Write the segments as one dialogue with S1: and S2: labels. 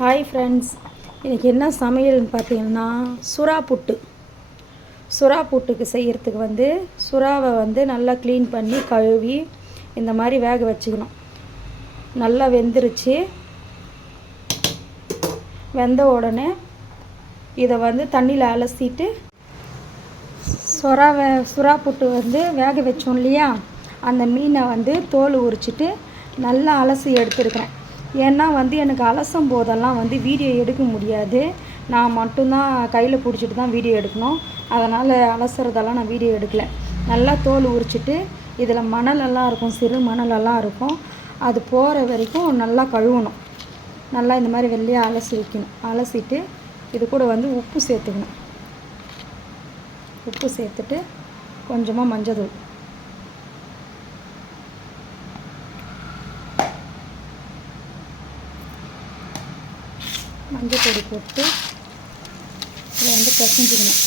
S1: Hi friends இன்றைக்கி என்ன சமையல்னு பார்த்தீங்கன்னா சுறா புட்டு. சுறா புட்டுக்கு செய்கிறதுக்கு வந்து சுறாவை வந்து நல்லா க்ளீன் பண்ணி கழுவி இந்த மாதிரி வேக வச்சுக்கணும். நல்லா வெந்துருச்சு. வெந்த உடனே இதை வந்து தண்ணியில் அலசிட்டு சுறா வே சுறா புட்டு வந்து வேக வச்சோம் இல்லையா? அந்த மீனை வந்து தோல் உரிச்சிட்டு நல்லா அலசி எடுத்துருக்கிறேன் ஏன்னா வந்து எனக்கு அலசும் போதெல்லாம் வந்து வீடியோ எடுக்க முடியாது. நான் மட்டும்தான் கையில் பிடிச்சிட்டு தான் வீடியோ எடுக்கணும். அதனால் அலசுறதெல்லாம் நான் வீடியோ எடுக்கலை. நல்லா தோல் உரிச்சிட்டு இதில் மணலெல்லாம் இருக்கும். சிறு மணலெல்லாம் இருக்கும். அது போகிற வரைக்கும் நல்லா கழுவணும். நல்லா இந்த மாதிரி வெள்ளையாக அலசி வைக்கணும். அலசிட்டு இது கூட வந்து உப்பு சேர்த்துக்கணும். உப்பு சேர்த்துட்டு கொஞ்சமாக மஞ்சள் தூள் மஞ்சள் பொடி போட்டு இதை வந்து பிசைஞ்சுக்கணும்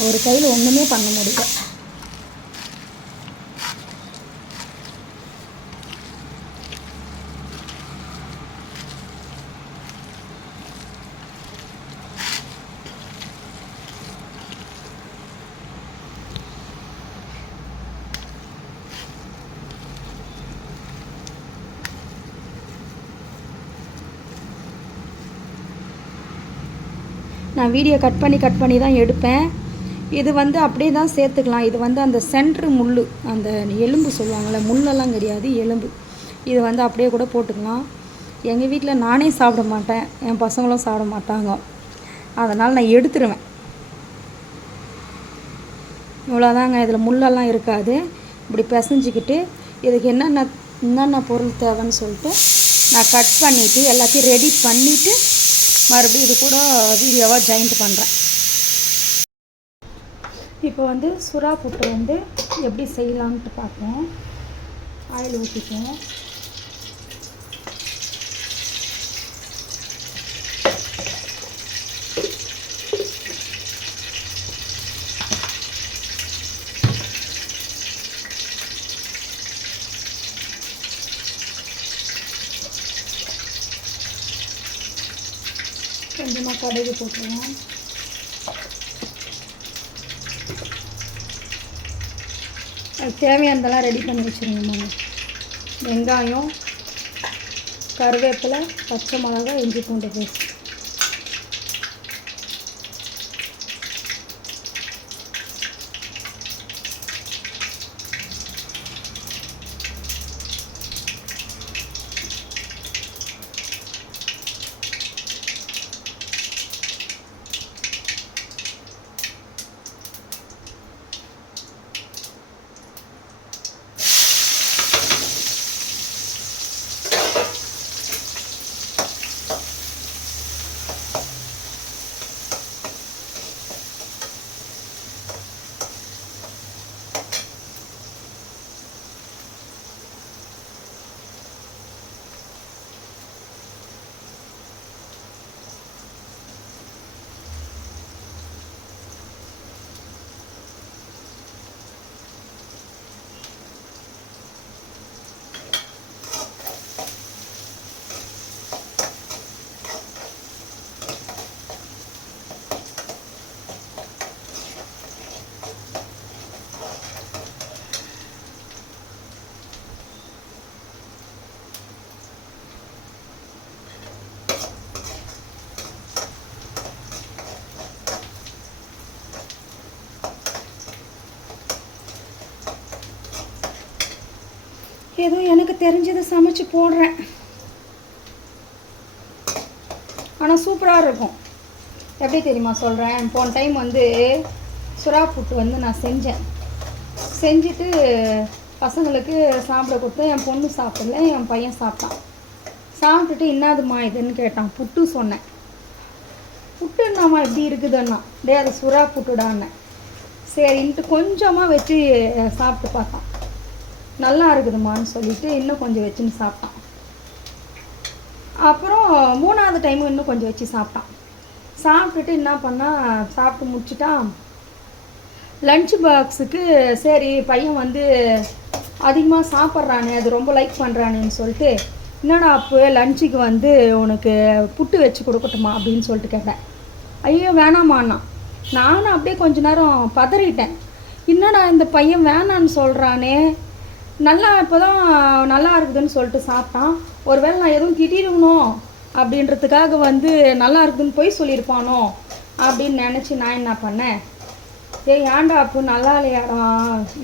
S1: ஒரு கையில் ஒன்றுமே பண்ண முடியல நான் வீடியோ கட் பண்ணி கட் பண்ணி தான் எடுப்பேன். இது வந்து அப்படியே தான் சேர்த்துக்கலாம். இது வந்து அந்த சென்ட்ரு முள் அந்த எலும்பு சொல்லுவாங்கள்ல முள்ளெல்லாம் கிடையாது எலும்பு. இது வந்து அப்படியே கூட போட்டுக்கலாம். எங்கள் வீட்டில் நானே சாப்பிட மாட்டேன். என் பசங்களும் சாப்பிட மாட்டாங்க. அதனால் நான் எடுத்துருவேன். இவ்வளோதாங்க இதில் முள்ளெல்லாம் இருக்காது. இப்படி பிசைஞ்சிக்கிட்டு இதுக்கு என்னென்ன என்னென்ன பொருள் தேவைன்னு சொல்லிட்டு நான் கட் பண்ணிவிட்டு எல்லாத்தையும் ரெடி பண்ணிவிட்டு மறுபடியும் இது கூட வீடியோவாக ஜாயிண்ட் பண்ணுறேன் இப்போ வந்து சுறா புட்டு வந்து எப்படி செய்யலான்ட்டு பார்ப்போம். ஆயில் ஊற்றிப்போம் கொஞ்சமாக கடுகு போட்டுருவோம். அது தேவையானதெல்லாம் ரெடி பண்ணி வச்சுருங்கம்மா வெங்காயம் கருவேப்பிலை பச்சை மிளகா இஞ்சி பூண்டு பேஸ்ட். ஏதோ எனக்கு தெரிஞ்சதை சமைச்சு போடுறேன். ஆனால் சூப்பராக இருக்கும். எப்படி தெரியுமா சொல்கிறேன் போன டைம் வந்து சுறா புட்டு வந்து நான் செஞ்சேன். செஞ்சுட்டு பசங்களுக்கு சாப்பிட கொடுத்து என் பொண்ணு சாப்பிடல என் பையன் சாப்பிட்டான். சாப்பிட்டுட்டு என்னதுமா இதுன்னு கேட்டான். புட்டு சொன்னேன். புட்டுன்னாமா எப்படி இருக்குதுன்னா? டே அது சுறா புட்டுடான்னேன். சரின்ட்டு கொஞ்சமாக வச்சு சாப்பிட்டு பார்த்தான். நல்லா இருக்குதுமான்னு சொல்லிட்டு இன்னும் கொஞ்சம் வச்சுன்னு சாப்பிட்டான். அப்புறம் மூணாவது டைமும் இன்னும் கொஞ்சம் வச்சு சாப்பிட்டான். சாப்பிட்டுட்டு என்ன பண்ணால் சாப்பிட்டு முடிச்சிட்டான். லஞ்ச் பாக்ஸுக்கு சரி பையன் வந்து அதிகமாக சாப்பிட்றானே அது ரொம்ப லைக் பண்ணுறானேன்னு சொல்லிட்டு என்னடா அப்போ லஞ்சுக்கு வந்து உனக்கு புட்டு வச்சு கொடுக்கட்டுமா? அப்படின்னு சொல்லிட்டு கேட்டேன். ஐயோ வேணாமாண்ணா நானும் அப்படியே கொஞ்ச நேரம் பதறிட்டேன். என்னடா இந்த பையன் வேணான்னு சொல்கிறானே நல்லா இப்போ தான் நல்லா இருக்குதுன்னு சொல்லிட்டு சாப்பிட்டான். ஒருவேளை நான் எதுவும் திட்டிருக்கணும் அப்படின்றதுக்காக வந்து நல்லா இருக்குதுன்னு போய் சொல்லியிருப்பானோ அப்படின்னு நினச்சி நான் என்ன பண்ணேன்? ஏய் ஏன்டா அப்போ நல்லா இல்லையாடா?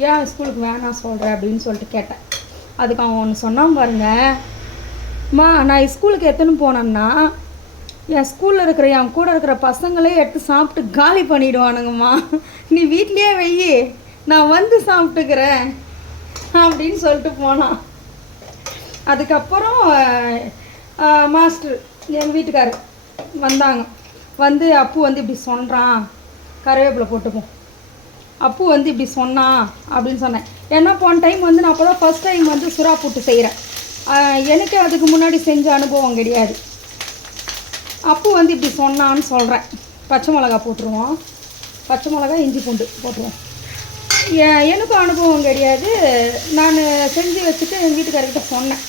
S1: ஏன் ஸ்கூலுக்கு வேணாம் சொல்கிறேன் அப்படின்னு சொல்லிட்டு கேட்டேன். அதுக்கு அவன் ஒன்று சொன்னான் பாருங்க. அம்மா நான் ஸ்கூலுக்கு எத்தனை போனேன்னா என் ஸ்கூலில் இருக்கிற என் கூட இருக்கிற பசங்களே எடுத்து சாப்பிட்டு காலி பண்ணிவிடுவானுங்கம்மா நீ வீட்லேயே வெயி. நான் வந்து சாப்பிட்டுக்கிறேன். அப்படின்னு சொல்லிட்டு போனான் அதுக்கப்புறம் மாஸ்டர் எங்கள் வீட்டுக்காரர் வந்தாங்க. வந்து அப்பு வந்து இப்படி சொல்கிறான் கருவேப்பிலை போட்டுப்போம் அப்பு வந்து இப்படி சொன்னான் அப்படின்னு சொன்னேன். ஏன்னா போன டைம் வந்து நான் அப்போ தான் ஃபஸ்ட் டைம் வந்து சுறா புட்டு செய்கிறேன் எனக்கு அதுக்கு முன்னாடி செஞ்ச அனுபவம் கிடையாது. அப்பு வந்து இப்படி சொன்னான்னு சொல்கிறேன் பச்சை மிளகா போட்டுருவோம். பச்சை மிளகா இஞ்சி பூண்டு போட்டுருவோம். எனக்கும் அனுபவம் கிடையாது. நான் செஞ்சு வச்சுட்டு எங்கள் வீட்டுக்காரர்கிட்ட சொன்னேன்.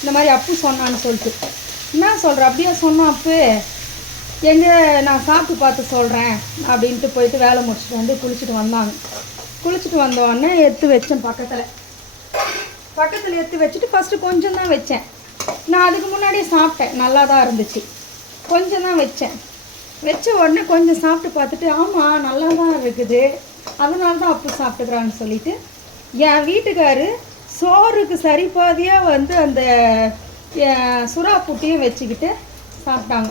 S1: இந்த மாதிரி அப்பு சொன்னான்னு சொல்லிட்டு. என்ன சொல்கிறேன் அப்படியே சொன்னான் அப்பு எங்கே நான் சாப்பிட்டு பார்த்து சொல்கிறேன் அப்படின்ட்டு போயிட்டு வேலை முடிச்சுட்டு வந்து குளிச்சுட்டு வந்தாங்க. குளிச்சுட்டு வந்தோடனே எடுத்து வச்சேன் பக்கத்தில். பக்கத்தில் எடுத்து வச்சுட்டு ஃபஸ்ட்டு கொஞ்சம் தான் வச்சேன். நான் அதுக்கு முன்னாடியே சாப்பிட்டேன். நல்லா தான் இருந்துச்சு. கொஞ்சம் தான் வச்சேன். வச்ச உடனே கொஞ்சம் சாப்பிட்டு பார்த்துட்டு ஆமாம் நல்லா தான் இருக்குது. அதனால தான் அப்போ சாப்பிட்டுக்கிறான்னு சொல்லிட்டு என் வீட்டுக்காரு சோறுக்கு சரிபாதியாக வந்து அந்த சுறா புட்டியும் வச்சுக்கிட்டு சாப்பிட்டாங்க.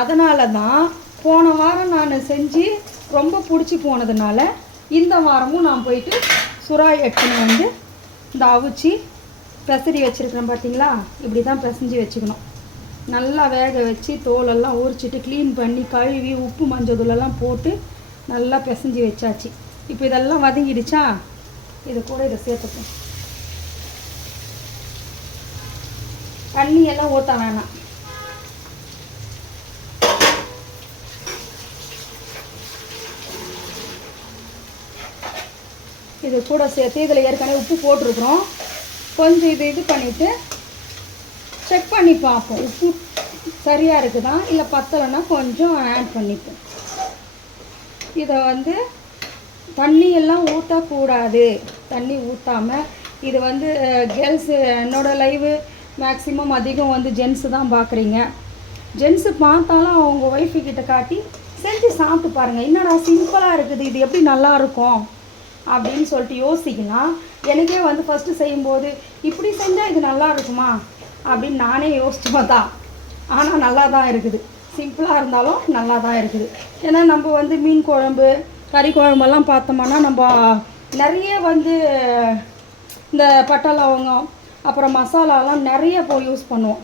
S1: அதனால தான் போன வாரம் நான் செஞ்சு ரொம்ப பிடிச்சி போனதுனால இந்த வாரமும் நான் போயிட்டு சுறா எடுத்துன்னு வந்து இந்த அவிச்சு பெசரி வச்சுருக்கிறேன் பார்த்தீங்களா இப்படி தான் பிசைஞ்சு வச்சுக்கணும். நல்லா வேக வச்சு தோலெல்லாம் உரிச்சிட்டு க்ளீன் பண்ணி கழுவி உப்பு மஞ்சள் தூளெல்லாம் போட்டு நல்லா பிசைஞ்சு வச்சாச்சு. இப்போ இதெல்லாம் வதங்கிடுச்சா? இது கூட இதை சேர்த்துப்போம் தண்ணி எல்லாம் ஊற்ற வேணாம். இது கூட சேர்த்து இதில் ஏற்கனவே உப்பு போட்டிருக்கிறோம். கொஞ்சம் இது இது பண்ணிவிட்டு செக் பண்ணி பார்ப்போம். உப்பு சரியாக இருக்குதா? இல்லை பத்தலைன்னா கொஞ்சம் ஆட் பண்ணிப்போம். இதை வந்து தண்ணி எல்லாம் ஊற்றக்கூடாது தண்ணி ஊற்றாமல் இது வந்து கேர்ள்ஸு என்னோட லைவு மேக்ஸிமம் அதிகம் வந்து ஜென்ஸு தான் பார்க்குறீங்க ஜென்ஸு பார்த்தாலும் அவங்க ஒய்ஃபு கிட்ட காட்டி செஞ்சு சாப்பிட்டு பாருங்கள் என்னடா சிம்பிளாக இருக்குது. இது எப்படி நல்லா இருக்கும்? அப்படின்னு சொல்லிட்டு யோசிக்கலாம். எனக்கே வந்து ஃபஸ்ட்டு செய்யும்போது இப்படி செஞ்சால் இது நல்லா இருக்குமா? அப்படின்னு நானே யோசிச்சு பார்த்தா ஆனால் நல்லா தான் இருக்குது. சிம்பிளாக இருந்தாலும் நல்லா தான் இருக்குது. ஏன்னா நம்ம வந்து மீன் குழம்பு கறி குழம்பெல்லாம் பார்த்தோம்னா நம்ம நிறைய வந்து இந்த பட்டை லவங்கம் அப்புறம் மசாலாலாம் நிறைய போய் யூஸ் பண்ணுவோம்.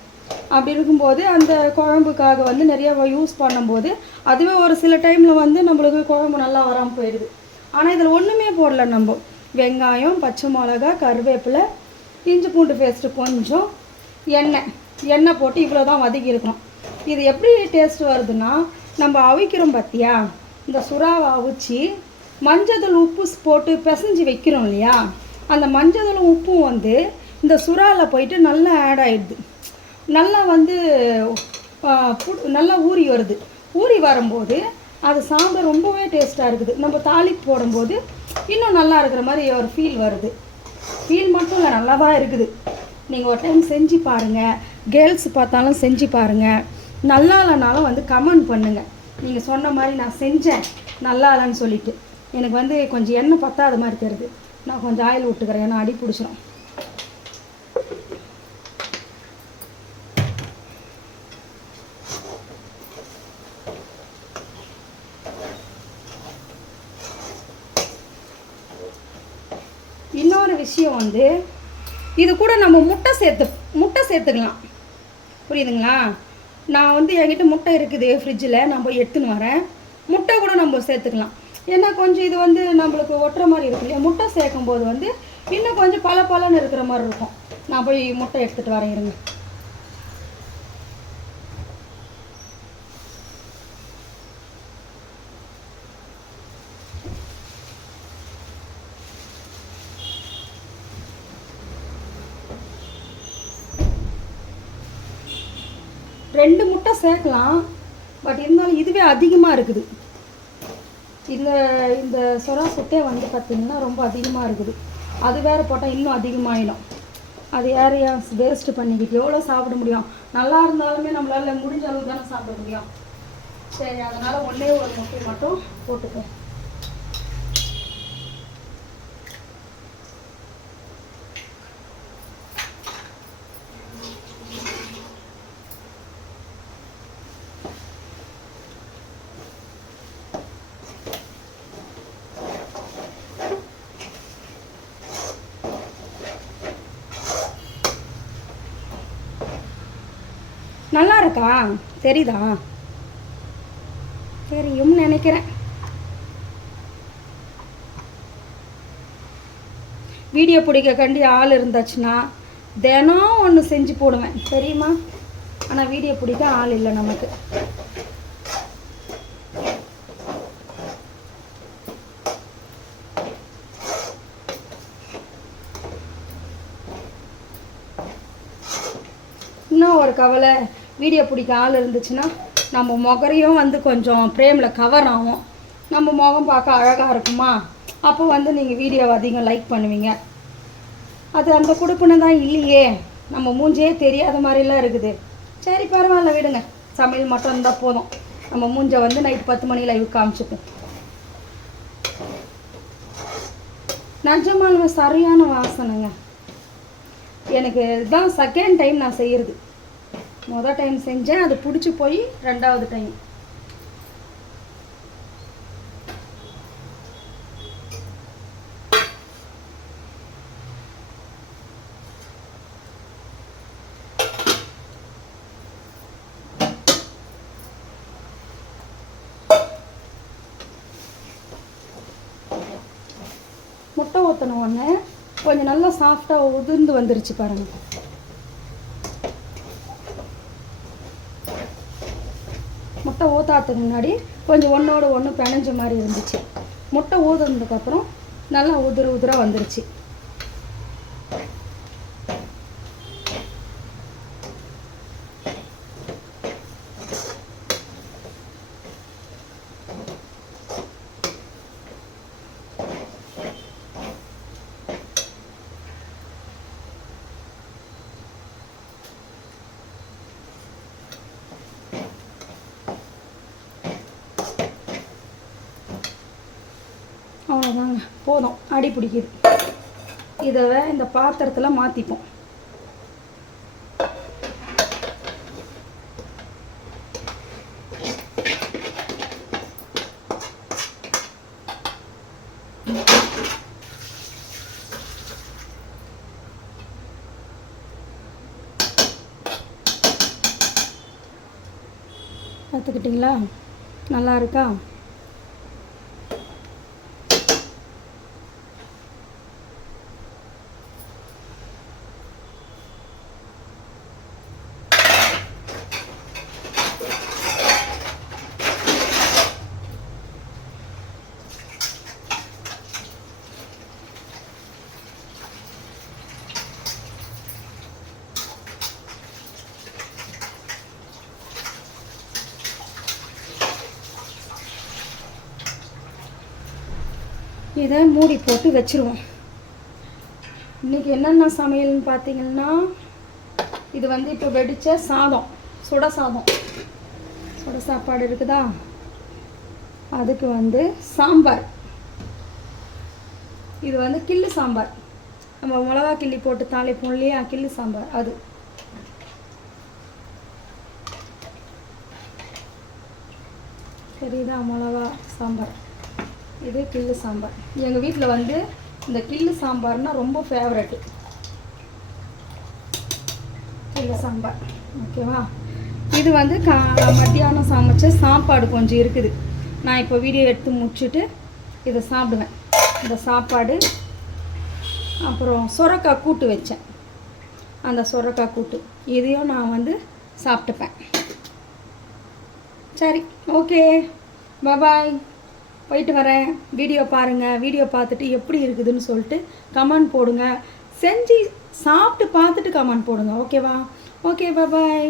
S1: அப்படி இருக்கும்போது அந்த குழம்புக்காக வந்து நிறைய யூஸ் பண்ணும்போது அதுவே ஒரு சில டைமில் வந்து நம்மளுக்கு குழம்பு நல்லா வராமல் போயிடுது. ஆனால் இதில் ஒன்றுமே போடல நம்ம. வெங்காயம் பச்சை மிளகா கருவேப்பிலை இஞ்சி பூண்டு பேஸ்ட்டு கொஞ்சம் எண்ணெய். எண்ணெய் போட்டு இவ்வளோ தான் வதக்கி இருக்கணும் இது எப்படி டேஸ்ட் வருதுன்னா நம்ம அவிக்கிறோம் பார்த்தியா இந்த சுறாவை அவிச்சு மஞ்சள் உப்பு போட்டு பிசைஞ்சு வைக்கிறோம் இல்லையா? அந்த மஞ்சள் உப்பும் வந்து இந்த சுறாவில் போயிட்டு நல்லா ஆட் ஆகிடுது நல்லா வந்து நல்லா ஊறி வருது. ஊறி வரும்போது அது சாப்பிட ரொம்பவே டேஸ்ட்டாக இருக்குது. நம்ம தாளிப்பு போடும்போது இன்னும் நல்லா இருக்கிற மாதிரி ஒரு ஃபீல் வருது. ஃபீல் மட்டும் இல்லை நல்லா தான் இருக்குது. நீங்கள் ஒரு டைம் செஞ்சு பாருங்கள் கேர்ள்ஸ் பார்த்தாலும் செஞ்சு பாருங்கள் நல்லா இல்லைனாலும் வந்து கமெண்ட் பண்ணுங்கள் நீங்கள் சொன்ன மாதிரி நான் செஞ்சேன். நல்லா இல்லைன்னு சொல்லிட்டு. எனக்கு வந்து கொஞ்சம் எண்ணெய் பத்தாத மாதிரி தெரியுது. நான் கொஞ்சம் ஆயில் விட்டுக்கிறேன். ஏன்னா அடி பிடிச்சிரும். இன்னொரு விஷயம் வந்து இது கூட நம்ம முட்டை சேர்த்து முட்டை சேர்த்துக்கலாம். புரியுதுங்களா? நான் வந்து என்கிட்ட முட்டை இருக்குது ஃப்ரிட்ஜில் நான் போய் எடுத்துன்னு வரேன். முட்டை கூட நம்ம சேர்த்துக்கலாம். ஏன்னா கொஞ்சம் இது வந்து நம்மளுக்கு ஒட்டுற மாதிரி இருக்கு இல்லையா? முட்டை சேர்க்கும் போது வந்து இன்னும் கொஞ்சம் பல பலன்னு இருக்கிற மாதிரி இருக்கும். நான் போய் முட்டை எடுத்துகிட்டு வரேன் இருங்க. ரெண்டு முட்டை சேர்க்கலாம். பட் இருந்தாலும் இதுவே அதிகமாக இருக்குது. இந்த இந்த சொரா சுட்டே வந்து பார்த்திங்கன்னா ரொம்ப அதிகமாக இருக்குது. அது வேறு போட்டால் இன்னும் அதிகமாகிடும் அது யார் வேஸ்ட்டு பண்ணிக்கிட்டு எவ்வளோ சாப்பிட முடியும்? நல்லா இருந்தாலுமே நம்மளால் முடிஞ்ச அளவுக்கு தானே சாப்பிட முடியும். சரி அதனால் ஒன்றே ஒரு முட்டை மட்டும் போட்டுக்கேன் நல்லா இருக்கா தெரியுதா? தெரியும் நினைக்கிறேன். வீடியோ பிடிக்க கண்டி ஆள் இருந்துச்சுன்னா தினம் ஒன்று செஞ்சு போடுவேன். தெரியுமா? ஆனால் வீடியோ பிடிக்க ஆள் இல்லை நமக்கு. இன்னும் ஒரு கவலை. வீடியோ பிடிக்க ஆள் இருந்துச்சுன்னா நம்ம முகரையும் வந்து கொஞ்சம் ஃப்ரேமில் கவர் ஆகும். நம்ம முகம் பார்க்க அழகாக இருக்குமா? அப்போ வந்து நீங்கள் வீடியோவை அதிகம் லைக் பண்ணுவீங்க. அது அந்த கொடுப்புன்னு தான் இல்லையே. நம்ம மூஞ்சே தெரியாத மாதிரிலாம் இருக்குது. சரி பரவாயில்ல விடுங்க. சமையல் மட்டும் இருந்தால் போதும். நம்ம மூஞ்சை வந்து நைட் பத்து மணி லைவ் காமிச்சுப்போம். நிஜமாலுமே சரியான வாசனைங்க. எனக்கு இதுதான் செகண்ட் டைம் நான் செய்கிறது மொதல் டைம் செஞ்சேன். அது பிடிச்சி போய் ரெண்டாவது டைம் முட்டை ஊற்றின உடனே கொஞ்சம் நல்லா சாஃப்டாக உதிர்ந்து வந்துருச்சு பாருங்கள் முட்டை ஊற்றாத்துக்கு முன்னாடி கொஞ்சம் ஒன்றோட ஒன்று பிணைஞ்ச மாதிரி இருந்துச்சு. முட்டை ஊதுனதுக்கப்புறம் நல்லா உதிர உதிராக வந்துருச்சு. அவ்வளோதாங்க போதும். அடி பிடிக்குது. இதை இந்த பாத்திரத்தில் மாற்றிப்போம் பார்த்துக்கிட்டிங்களா நல்லா இருக்கா? இதை மூடி போட்டு வச்சுருவோம். இன்றைக்கி என்னென்ன சமையல்னு பார்த்தீங்கன்னா இது வந்து இப்போ வெடித்த சாதம் சுட சாதம். சுட சாப்பாடு இருக்குதா? அதுக்கு வந்து சாம்பார். இது வந்து கிள்ளு சாம்பார். நம்ம மிளகா கிள்ளி போட்டு தாளிப்போம் இல்லையா? கிள்ளு சாம்பார் அது. தெரியுதா மிளகா சாம்பார்? இது கில்லு சாம்பார். எங்கள் வீட்டில் வந்து இந்த கில்லு சாம்பார்னால் ரொம்ப ஃபேவரெட்டு கில்லு சாம்பார். ஓகேவா? இது வந்து கா மத்தியானம் சமைச்ச சாப்பாடு கொஞ்சம் இருக்குது. நான் இப்போ வீடியோ எடுத்து முடிச்சுட்டு இதை சாப்பிடுவேன். இந்த சாப்பாடு அப்புறம் சுரக்காய் கூட்டு வச்சேன். அந்த சுரக்காய் கூட்டு. இதையும் நான் வந்து சாப்பிட்டுப்பேன். சரி ஓகே பாய் போயிட்டு வரேன். வீடியோ பாருங்கள் வீடியோ பார்த்துட்டு எப்படி இருக்குதுன்னு சொல்லிட்டு கமெண்ட் போடுங்க. செஞ்சு சாப்பிட்டு பார்த்துட்டு கமெண்ட் போடுங்க. ஓகேவா? Okay bye